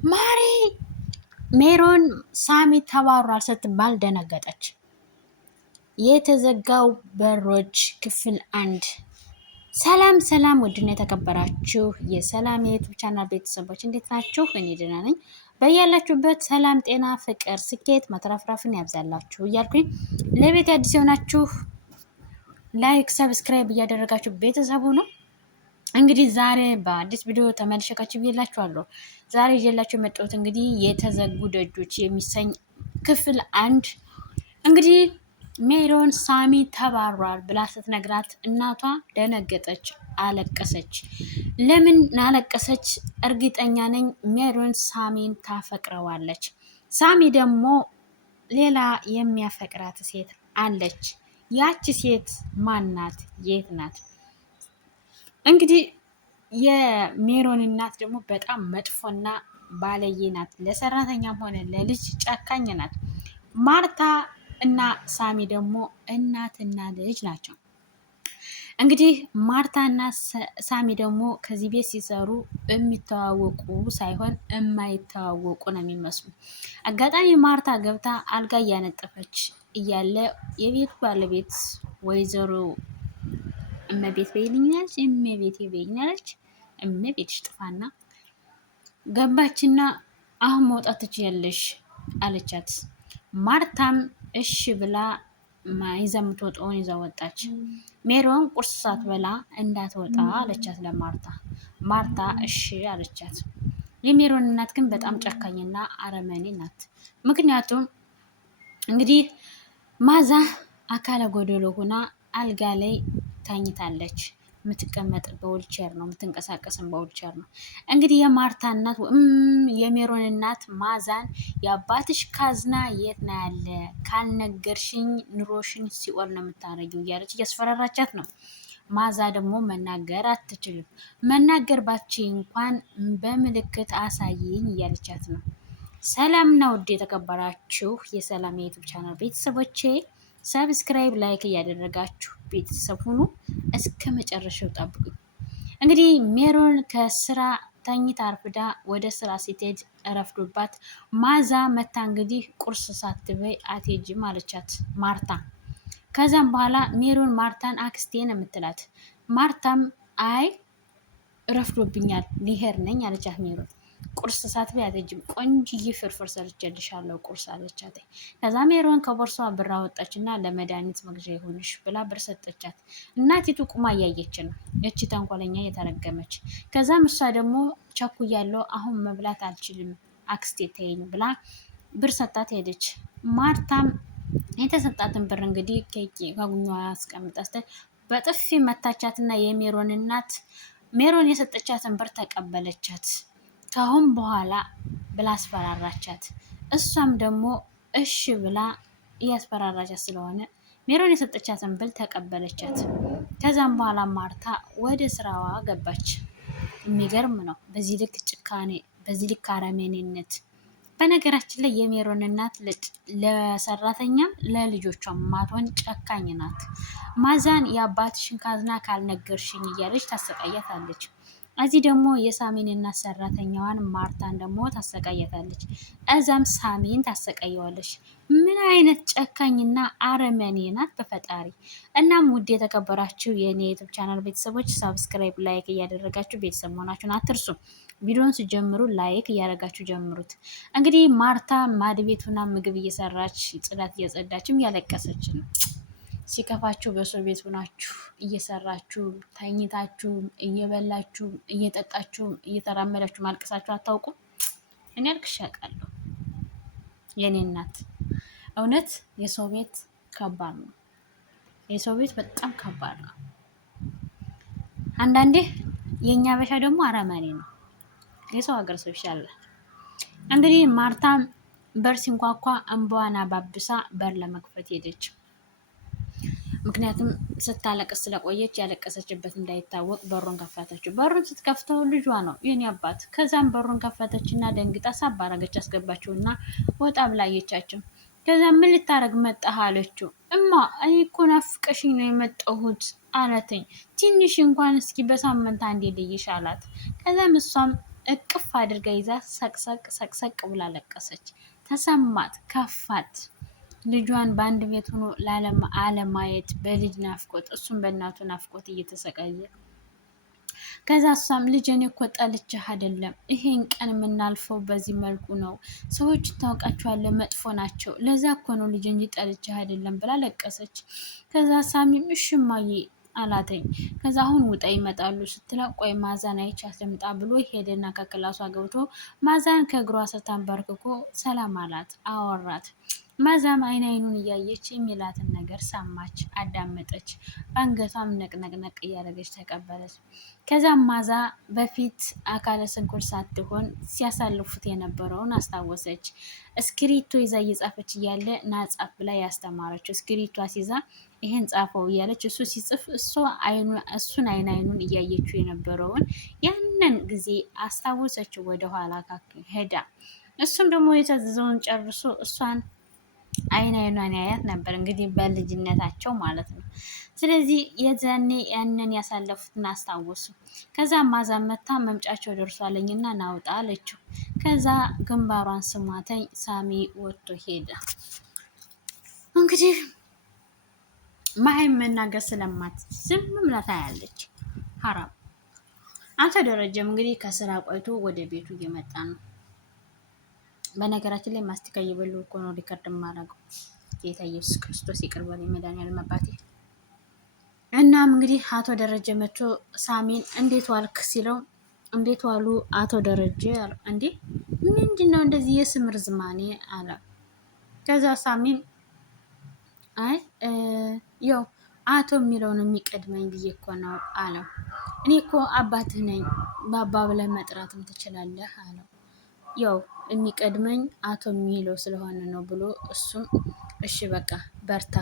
ማሪ ሜሮን ሳሚ ተባሯል ስትባል ደነገጠች። የተዘጋው በሮች ክፍል 1። ሰላም ሰላም፣ ውድና የተከበራችሁ የሰላም የዩቲዩብ ቻናል ቤተሰቦች እንዴት ናችሁ? እኔ ደህና ነኝ። በያላችሁበት ሰላም፣ ጤና፣ ፍቅር፣ ስኬት መትረፍረፍን ያብዛላችሁ እያልኩኝ ለቤት አዲስ የሆናችሁ ላይክ፣ ሰብስክራይብ እያደረጋችሁ ቤተሰቡ ነው። እንግዲህ ዛሬ በአዲስ ቪዲዮ ተመልሼ ብዬላችኋለሁ። ዛሬ ይዤላችሁ የመጣሁት እንግዲህ የተዘጉ ደጆች የሚሰኝ ክፍል 1። እንግዲህ ሜሮን ሳሚ ተባሯል ብላ ስትነግራት እናቷ ደነገጠች፣ አለቀሰች። ለምን አለቀሰች? እርግጠኛ ነኝ ሜሮን ሳሚን ታፈቅረዋለች። ሳሚ ደግሞ ሌላ የሚያፈቅራት ሴት አለች። ያቺ ሴት ማናት? የት ናት? እንግዲህ የሜሮን እናት ደግሞ በጣም መጥፎና ባለየ ናት። ለሰራተኛም ሆነ ለልጅ ጨካኝ ናት። ማርታ እና ሳሚ ደግሞ እናትና ልጅ ናቸው። እንግዲህ ማርታ እና ሳሚ ደግሞ ከዚህ ቤት ሲሰሩ የሚተዋወቁ ሳይሆን የማይተዋወቁ ነው የሚመስሉ። አጋጣሚ ማርታ ገብታ አልጋ እያነጠፈች እያለ የቤቱ ባለቤት ወይዘሮ እመቤት በይልኛለች፣ እመቤቴ በይልኛለች፣ እመቤትሽ ጥፋና ገባችና አሁን መውጣት ትችያለሽ አለቻት። ማርታም እሺ ብላ ይዛ የምትወጣውን ይዛ ወጣች። ሜሮን ቁርስ ሳትበላ እንዳትወጣ አለቻት ለማርታ። ማርታ እሺ አለቻት። የሜሮን እናት ግን በጣም ጨካኝና አረመኔ ናት። ምክንያቱም እንግዲህ ማዛ አካለ ጎደሎ ሆና አልጋ ላይ ታኝታለች። የምትቀመጥ በውልቸር ነው፣ የምትንቀሳቀስም በውልቸር ነው። እንግዲህ የማርታ እናት የሜሮን እናት ማዛን የአባትሽ ካዝና የት ነው ያለ? ካልነገርሽኝ ኑሮሽን ሲኦል ነው የምታረጊው እያለች እያስፈራራቻት ነው። ማዛ ደግሞ መናገር አትችልም። መናገር ባች እንኳን በምልክት አሳይኝ እያለቻት ነው። ሰላምና ውድ የተከበራችሁ የሰላም የዩቲዩብ ቻናል ቤተሰቦቼ ሰብስክራይብ፣ ላይክ እያደረጋችሁ ቤተሰብ ሁኑ። እስከ መጨረሻው ጠብቁኝ። እንግዲህ ሜሮን ከስራ ተኝታ አርፍዳ ወደ ስራ ስትሄድ ረፍዶባት ማዛ መታ እንግዲህ ቁርስ ሳትበይ አትሄጂም አለቻት ማርታ። ከዛም በኋላ ሜሮን ማርታን አክስቴ ነው የምትላት። ማርታም አይ ረፍዶብኛል ሊሄድ ነኝ አለቻት ሜሮን። ቁርስ ሳትበይ አትሄጂም፣ ቆንጅዬ ፍርፍር ሰርቼልሻለሁ ቁርስ አለቻት። ከዛ ሜሮን ከቦርሷ ብር አወጣችና ለመድኃኒት መግዣ ይሆንሽ ብላ ብር ሰጠቻት። እናቲቱ ቁማ እያየች ነው፣ እቺ ተንኮለኛ እየተረገመች። ከዛም እሷ ደግሞ ቸኩያለሁ አሁን መብላት አልችልም አክስቴ ተይኝ ብላ ብር ሰጣት ሄደች። ማርታም የተሰጣትን ብር እንግዲህ ከጉኛዋ አስቀምጣ በጥፊ መታቻትና የሜሮን እናት ሜሮን የሰጠቻትን ብር ተቀበለቻት። ካሁን በኋላ ብላ አስፈራራቻት። እሷም ደግሞ እሺ ብላ እያስፈራራቻት ስለሆነ ሜሮን የሰጠቻትን ብል ተቀበለቻት። ከዛም በኋላ ማርታ ወደ ስራዋ ገባች። የሚገርም ነው በዚህ ልክ ጭካኔ፣ በዚህ ልክ አረመኔነት። በነገራችን ላይ የሜሮን እናት ለሰራተኛም ለልጆቿም ማትሆን ጨካኝ ናት። ማዛን የአባትሽን ካዝና ካልነገርሽኝ እያለች ታሰቃያታለች። እዚህ ደግሞ የሳሚን እናት ሰራተኛዋን ማርታን ደግሞ ታሰቃያታለች። እዛም ሳሚን ታሰቃየዋለች። ምን አይነት ጨካኝና አረመኔ ናት በፈጣሪ። እናም ውድ የተከበራችሁ የኔ ዩቲዩብ ቻናል ቤተሰቦች ሰብስክራይብ፣ ላይክ እያደረጋችሁ ቤተሰብ መሆናችሁን አትርሱ። ቪዲዮን ሲጀምሩ ላይክ እያደረጋችሁ ጀምሩት። እንግዲህ ማርታ ማድቤቱና ምግብ እየሰራች ጽዳት እያጸዳችም እያለቀሰች ነው። ሲከፋችሁ በሰው ቤት ሆናችሁ እየሰራችሁ ተኝታችሁ እየበላችሁ እየጠጣችሁ እየተራመዳችሁ ማልቀሳችሁ አታውቁም? እኔ አልቅሼ አውቃለሁ። የኔ እናት እውነት የሰው ቤት ከባድ ነው። የሰው ቤት በጣም ከባድ ነው። አንዳንዴ የኛ በሻ ደግሞ አረመኔ ነው። የሰው ሀገር ሰው ይሻላል። እንግዲህ ማርታ በር ሲንኳኳ እንባዋን አባብሳ በር ለመክፈት ሄደች። ምክንያቱም ስታለቅስ ስለቆየች ያለቀሰችበት እንዳይታወቅ በሩን ከፈተችው። በሩን ስትከፍተው ልጇ ነው የኔ አባት። ከዛም በሩን ከፈተችና ደንግጣ ሳብ አረገች። አስገባችውና ወጣ ብላ አየቻቸው። ከዛ ምን ልታረግ መጣህ አለችው። እማ እኔ እኮ ናፍቀሽኝ ነው የመጣሁት አለትኝ። ትንሽ እንኳን እስኪ በሳምንት አንዴ ልይሽ አላት። ከዛም እሷም እቅፍ አድርጋ ይዛ ሰቅሰቅ ሰቅሰቅ ብላ ለቀሰች። ተሰማት፣ ከፋት። ልጇን በአንድ ቤት ሆኖ አለማየት በልጅ ናፍቆት እሱም በእናቱ ናፍቆት እየተሰቃየ ከዛ እሷም ልጄን እኮ ጠልቼህ አይደለም፣ ይሄን ቀን የምናልፈው በዚህ መልኩ ነው። ሰዎች ታውቃቸዋለህ፣ መጥፎ ናቸው። ለዛ እኮ ነው ልጄ እንጂ ጠልቼህ አይደለም ብላ ለቀሰች። ከዛ ሳሚም እሺ እማዬ አላተኝ። ከዛ አሁን ውጣ ይመጣሉ ስትለው ቆይ ማዛን አይቻት ልምጣ ብሎ ሄደና ከክላሷ ገብቶ ማዛን ከእግሯ ስታንበርክኮ ሰላም አላት፣ አወራት። ማዛም አይን አይኑን እያየች የሚላትን ነገር ሰማች፣ አዳመጠች። በአንገቷም ነቅነቅነቅ እያደረገች ተቀበለች። ከዛም ማዛ በፊት አካለ ስንኩል ሳትሆን ሲያሳልፉት የነበረውን አስታወሰች። እስክሪቶ ይዛ እየጻፈች እያለ ና ጻፍ ብላ ያስተማረችው እስክሪቷ ሲዛ ይሄን ጻፈው እያለች እሱ ሲጽፍ እሱን አይኑን እያየችው የነበረውን ያንን ጊዜ አስታወሰችው። ወደኋላ ሄዳ እሱም ደግሞ የታዘዘውን ጨርሶ እሷን አይኗን ያያት ነበር እንግዲህ በልጅነታቸው ማለት ነው። ስለዚህ የዛኔ ያንን ያሳለፉትን አስታወሱ። ከዛ ማዛን መታ መምጫቸው ደርሷለኝና ናውጣ አለችው። ከዛ ግንባሯን ስሟተኝ ሳሚ ወጥቶ ሄደ። እንግዲህ ማይም መናገር ስለማት ዝም ብላ ታያለች። ሀራም አልተደረጀም። እንግዲህ ከስራ ቆይቶ ወደ ቤቱ እየመጣ ነው። በነገራችን ላይ ማስቲካ እየበሉ እኮ ነው ሪከርድ የማደርገው። ጌታ ኢየሱስ ክርስቶስ ይቅር በለኝ መድኃኒዓለም አባቴ። እናም እንግዲህ አቶ ደረጀ መጥቶ ሳሚን እንዴት ዋልክ ሲለው እንዴት ዋሉ አቶ ደረጀ አለ። እንዴ ምንድን ነው እንደዚህ የስም ርዝማኔ አለ። ከዛ ሳሚን አይ ያው አቶ የሚለውን የሚቀድመኝ ብዬ እኮ ነው አለው። እኔ እኮ አባትህ ነኝ ባባ ብለህ መጥራትም ትችላለህ አለው። ያው የሚቀድመኝ አቶ የሚለው ስለሆነ ነው ብሎ እሱም እሺ በቃ በርታ፣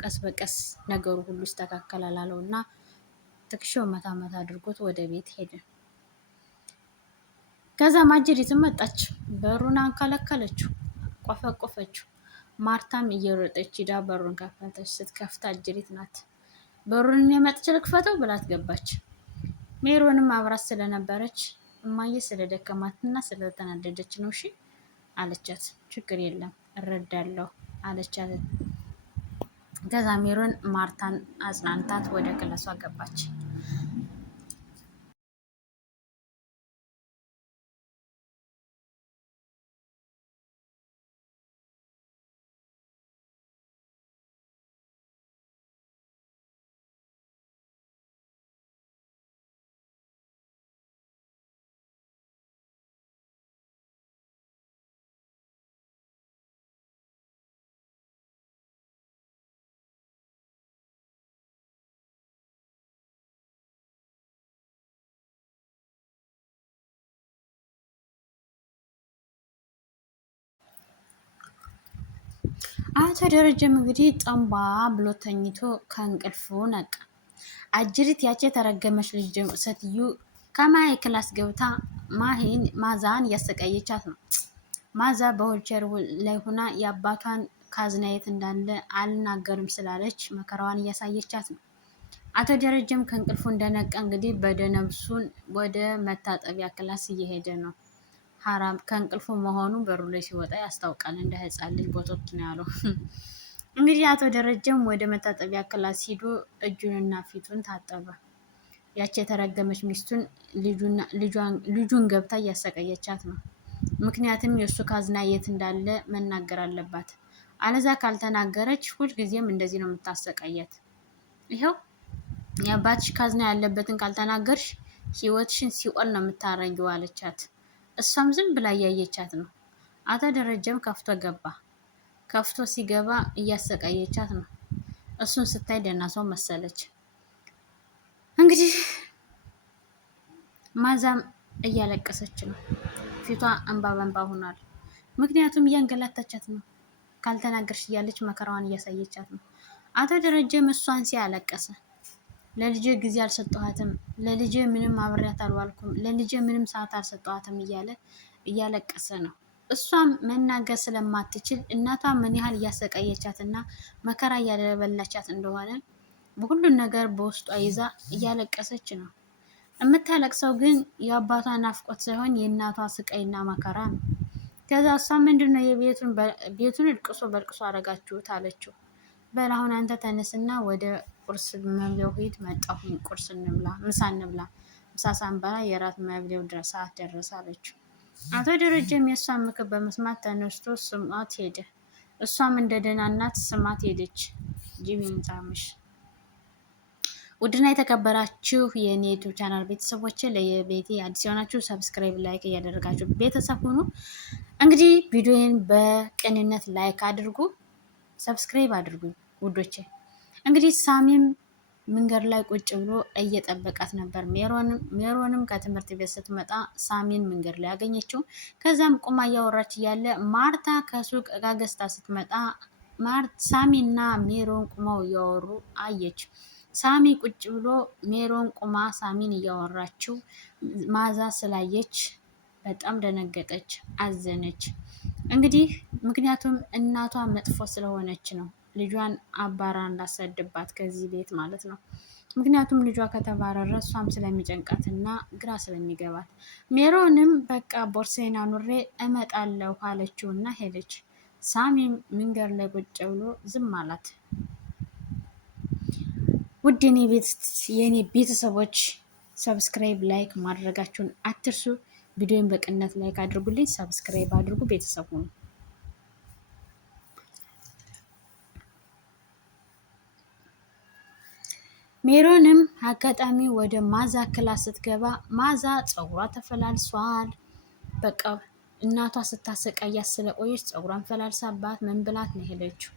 ቀስ በቀስ ነገሩ ሁሉ ይስተካከላል አለው እና ትከሻው መታ መታ አድርጎት ወደ ቤት ሄደ። ከዛ ማጀሪትም መጣች። በሩን አንከለከለችው፣ ቆፈቆፈችው። ማርታም እየሮጠች ሂዳ በሩን ከፈተች። ስትከፍት አጀሪት ናት። በሩን የመጥች ልክፈተው ብላት ገባች። ሜሮንም አብራት ስለነበረች እማዬ ስለደከማትና ስለተናደደች ነው እሺ አለቻት። ችግር የለም እረዳለሁ አለቻት። ከዛ ሜሮን ማርታን አጽናንታት ወደ ክላሷ ገባች። አቶ ደረጀም እንግዲህ ጠንቧ ብሎ ተኝቶ ከእንቅልፉ ነቃ። አጅሪት ያቺ የተረገመች ልጅ ሴትዮ ከማይ ክላስ ገብታ ማዛን እያሰቃየቻት ነው። ማዛ በሆልቸር ላይ ሆና የአባቷን ካዝናየት እንዳለ አልናገርም ስላለች መከራዋን እያሳየቻት ነው። አቶ ደረጀም ከእንቅልፉ እንደነቃ እንግዲህ በደነብሱን ወደ መታጠቢያ ክላስ እየሄደ ነው። ሀራም ከእንቅልፉ መሆኑ በሩ ላይ ሲወጣ ያስታውቃል። እንደ ህፃን ልጅ ቦቶት ነው ያለው። እንግዲህ አቶ ደረጀም ወደ መታጠቢያ ክላስ ሂዶ እጁንና ፊቱን ታጠበ። ያቺ የተረገመች ሚስቱን ልጁን ገብታ እያሰቀየቻት ነው። ምክንያቱም የእሱ ካዝና የት እንዳለ መናገር አለባት። አለዛ ካልተናገረች ሁልጊዜም እንደዚህ ነው የምታሰቃያት። ይኸው የአባትሽ ካዝና ያለበትን ካልተናገርሽ ህይወትሽን ሲኦል ነው የምታረጊው አለቻት። እሷም ዝም ብላ እያየቻት ነው። አቶ ደረጀም ከፍቶ ገባ። ከፍቶ ሲገባ እያሰቃየቻት ነው። እሱን ስታይ ደህና ሰው መሰለች። እንግዲህ ማዛም እያለቀሰች ነው። ፊቷ እንባ በንባ ሆኗል። ምክንያቱም እያንገላታቻት ነው። ካልተናገርሽ እያለች መከራዋን እያሳየቻት ነው። አቶ ደረጀም እሷን ሲያለቀሰ ለልጄ ጊዜ አልሰጠኋትም፣ ለልጄ ምንም አብሬያት አልዋልኩም፣ ለልጄ ምንም ሰዓት አልሰጠኋትም እያለ እያለቀሰ ነው። እሷም መናገር ስለማትችል እናቷ ምን ያህል እያሰቃየቻትና መከራ እያደበላቻት እንደሆነ በሁሉን ነገር በውስጧ ይዛ እያለቀሰች ነው። የምታለቅሰው ግን የአባቷ ናፍቆት ሳይሆን የእናቷ ስቃይና መከራ ነው። ከዛ እሷ ምንድነው ቤቱን እልቅሶ በልቅሶ አረጋችሁት አለችው። በል አሁን አንተ ተነስና ወደ ቁርስ መብያው ሂድ፣ መጣሁኝ ቁርስ እንብላ፣ ምሳ እንብላ፣ ምሳ ሳንበላ የራት መብያው ሰዓት ደረሰ አለችው። አቶ ደረጀም የእሷን ምክር በመስማት ተነስቶ ስሟት ሄደ። እሷም እንደ ደህና እናት ስማት ሄደች። ጂሚን ሳምሽ ውድና የተከበራችሁ የኔ ዩቲዩብ ቻናል ቤተሰቦች ለየቤቴ አዲስ የሆናችሁ ሰብስክራይብ፣ ላይክ እያደረጋችሁ ቤተሰብ ሁኑ። እንግዲህ ቪዲዮን በቅንነት ላይክ አድርጉ፣ ሰብስክራይብ አድርጉ ውዶቼ። እንግዲህ ሳሚም መንገድ ላይ ቁጭ ብሎ እየጠበቃት ነበር። ሜሮንም ከትምህርት ቤት ስትመጣ ሳሚን መንገድ ላይ ያገኘችው። ከዛም ቁማ እያወራች እያለ ማርታ ከሱቅ እቃ ገዝታ ስትመጣ ሳሚና ሜሮን ቁመው እያወሩ አየች። ሳሚ ቁጭ ብሎ ሜሮን ቁማ ሳሚን እያወራችው ማዛ ስላየች በጣም ደነገጠች፣ አዘነች። እንግዲህ ምክንያቱም እናቷ መጥፎ ስለሆነች ነው ልጇን አባራ እንዳሰድባት ከዚህ ቤት ማለት ነው። ምክንያቱም ልጇ ከተባረረ እሷም ስለሚጨንቃትና ግራ ስለሚገባት፣ ሜሮንም በቃ ቦርሴና ኑሬ እመጣለሁ አለችውና ሄደች። ሳሚም መንገድ ላይ ቁጭ ብሎ ዝም አላት። ውድ የኔ ቤተሰቦች ሰብስክራይብ ላይክ ማድረጋችሁን አትርሱ። ቪዲዮን በቅነት ላይክ አድርጉልኝ፣ ሰብስክራይብ አድርጉ፣ ቤተሰብ ሁኑ። ሜሮንም አጋጣሚ ወደ ማዛ ክላስ ስትገባ ማዛ ፀጉሯ ተፈላልሷል። በቃ እናቷ ስታሰቃያት ስለቆየች ፀጉሯን ፈላልሳባት ምን ብላት ነው ሄደችው።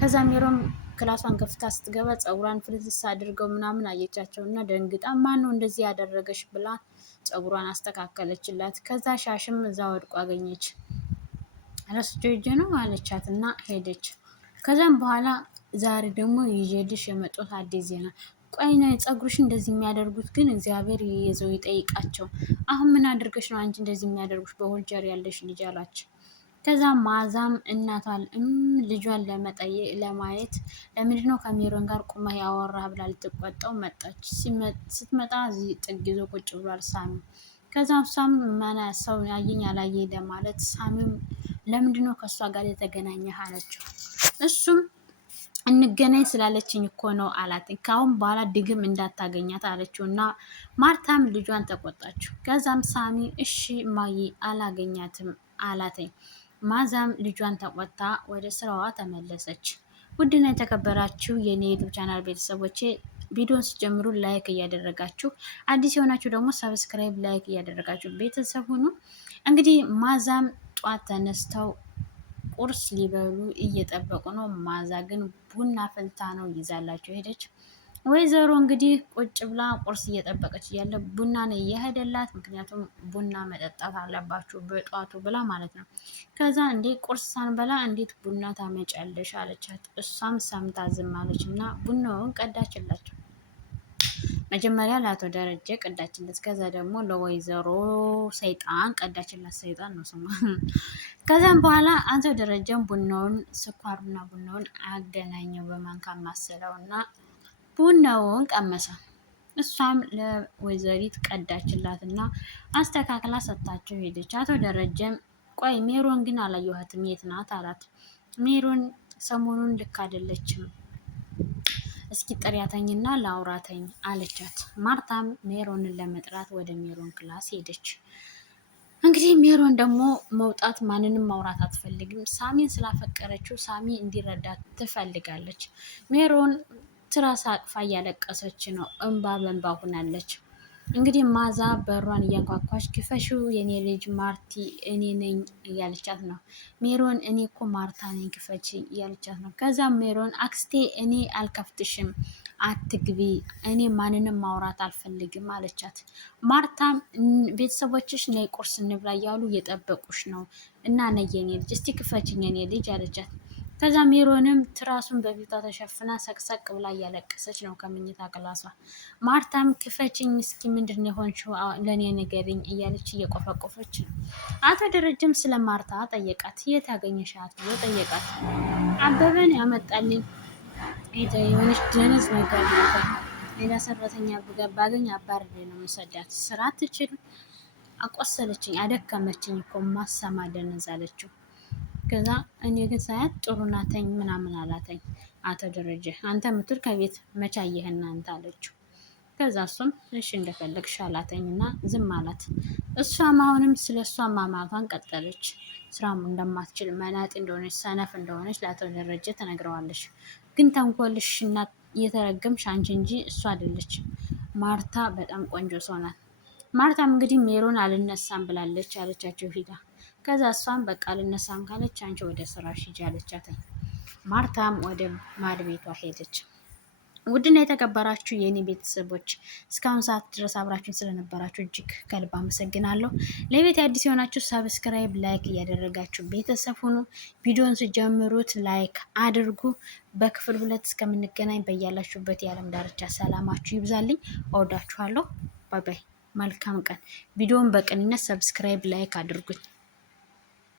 ከዛ ሜሮን ክላሷን ከፍታ ስትገባ ፀጉሯን ፍልስስ አድርገው ምናምን አየቻቸው እና ደንግጣ ማን ነው እንደዚህ ያደረገች ብላ ፀጉሯን አስተካከለችላት። ከዛ ሻሽም እዛ ወድቆ አገኘች። ረስጆ ነው አለቻት እና ሄደች። ከዛም በኋላ ዛሬ ደግሞ ይዤልሽ የመጡት አዲስ ዜና። ቆይ ነው ፀጉርሽ እንደዚህ የሚያደርጉት ግን እግዚአብሔር ይዘው ይጠይቃቸው። አሁን ምን አድርገሽ ነው አንቺ እንደዚህ የሚያደርጉሽ በሆልጀር ያለሽ ልጅ አላቸው። ከዛ ማዛም እናቷን ልጇን ለማየት ለምንድነው ከሜሮን ጋር ቁማ ያወራህ ብላ ልትቆጣው መጣች። ስትመጣ እዚህ ጥግ ይዞ ቁጭ ብሏል ሳሚ። ከዛ እሷም ሰው ያየኝ አላየ ለማለት ሳሚም ለምንድነው ከእሷ ጋር የተገናኘህ አለችው። እሱም እንገናኝ ስላለችኝ እኮ ነው አላት። ከአሁን በኋላ ድግም እንዳታገኛት አለችው እና ማርታም ልጇን ተቆጣችው። ከዛም ሳሚ እሺ ማዬ አላገኛትም አላተኝ። ማዛም ልጇን ተቆጣ ወደ ስራዋ ተመለሰች። ውድና የተከበራችሁ የኔ ዩቲዩብ ቻናል ቤተሰቦቼ ቪዲዮን ሲጀምሩ ላይክ እያደረጋችሁ አዲስ የሆናችሁ ደግሞ ሰብስክራይብ ላይክ እያደረጋችሁ ቤተሰብ ሁኑ። እንግዲህ ማዛም ጧት ተነስተው ቁርስ ሊበሉ እየጠበቁ ነው። ማዛ ግን ቡና ፈልታ ነው ይዛላቸው ሄደች። ወይዘሮ እንግዲህ ቁጭ ብላ ቁርስ እየጠበቀች እያለ ቡና ነው እየሄደላት። ምክንያቱም ቡና መጠጣት አለባችሁ በጧቱ ብላ ማለት ነው። ከዛ እንዴ ቁርስ ሳንበላ እንዴት ቡና ታመጫለሽ አለቻት። እሷም ሰምታ ዝም አለች እና ቡናውን ቀዳችላቸው። መጀመሪያ ለአቶ ደረጀ ቀዳችለት፣ ከዛ ደግሞ ለወይዘሮ ሰይጣን ቀዳችላት። ሰይጣን ነው ስሟ። ከዛም በኋላ አቶ ደረጀም ቡናውን ስኳርና ቡናውን አገናኘው በማንካ ማሰለው እና ቡናውን ቀመሰ። እሷም ለወይዘሪት ቀዳችላት እና አስተካክላ ሰጥታቸው ሄደች። አቶ ደረጀም ቆይ ሜሮን ግን አላየኋትም የት ናት አላት። ሜሮን ሰሞኑን ልክ አይደለችም፣ እስኪ ጥሪያተኝና ላውራተኝ አለቻት። ማርታም ሜሮንን ለመጥራት ወደ ሜሮን ክላስ ሄደች። እንግዲህ ሜሮን ደግሞ መውጣት ማንንም ማውራት አትፈልግም። ሳሚን ስላፈቀረችው ሳሚ እንዲረዳት ትፈልጋለች። ሜሮን ትራስ አቅፋ እያለቀሰች ነው። እንባ በእንባ ሆናለች። እንግዲህ ማዛ በሯን እያንኳኳች ክፈሽው የኔ ልጅ ማርቲ እኔ ነኝ እያለቻት ነው። ሜሮን እኔ እኮ ማርታ ነኝ ክፈች እያለቻት ነው። ከዛም ሜሮን አክስቴ እኔ አልከፍትሽም አትግቢ፣ እኔ ማንንም ማውራት አልፈልግም አለቻት። ማርታም ቤተሰቦችሽ ነይ ቁርስ እንብላ እያሉ እየጠበቁሽ ነው እና ነይ የኔ ልጅ እስቲ ክፈችኝ የኔ ልጅ አለቻት። ከዛ ሜሮንም ትራሱን በፊቷ ተሸፍና ሰቅሰቅ ብላ እያለቀሰች ነው ከመኝታ ክላሷ። ማርታም ክፈችኝ እስኪ ምንድን ነው የሆንሽው ለእኔ ንገሪኝ እያለች እየቆፈቆፈች ነው። አቶ ደረጀም ስለ ማርታ ጠየቃት። የት ያገኘሻት ብሎ ጠየቃት። አበበን ያመጣልኝ የሆነች ደነዝ ነገር ነበር ሌላ ሰራተኛ ባገኝ አባርሬ ነው የምሰዳት። ስራ አትችል፣ አቆሰለችኝ፣ አደከመችኝ እኮ ማሰማ ደነዝ አለችው። ከዛ እኔ ግን ሳያት ጥሩ ናተኝ ምናምን አላተኝ። አቶ ደረጀ አንተ ምትል ከቤት መቻየህና አንተ አለችው። ከዛ እሱም እሺ እንደፈለግሽ አላተኝ እና ዝም አላት። እሷም አሁንም ስለ እሷ ማማቷን ቀጠለች። ስራም እንደማትችል መናጤ እንደሆነች ሰነፍ እንደሆነች ለአቶ ደረጀ ተነግረዋለች። ግን ተንኮልሽ እና እየተረገምሽ አንቺ እንጂ እሷ አይደለች። ማርታ በጣም ቆንጆ ሰው ናት። ማርታም እንግዲህ ሜሮን አልነሳም ብላለች አለቻቸው ሂዳ። ከዛ እሷም በቃ አልነሳም ካለች አንቺ ወደ ስራሽ ሂጂ አለቻት። ማርታም ወደ ማድ ቤቷ ሄደች። ውድና የተከበራችሁ የእኔ ቤተሰቦች እስካሁን ሰዓት ድረስ አብራችሁን ስለነበራችሁ እጅግ ከልብ አመሰግናለሁ። ለቤት አዲስ የሆናችሁ ሰብስክራይብ፣ ላይክ እያደረጋችሁ ቤተሰብ ሁኑ። ቪዲዮን ስጀምሩት ላይክ አድርጉ። በክፍል 2 እስከምንገናኝ በያላችሁበት የዓለም ዳርቻ ሰላማችሁ ይብዛልኝ። እወዳችኋለሁ። ባይ ባይ። መልካም ቀን። ቪዲዮን በቅንነት ሰብስክራይብ፣ ላይክ አድርጉኝ።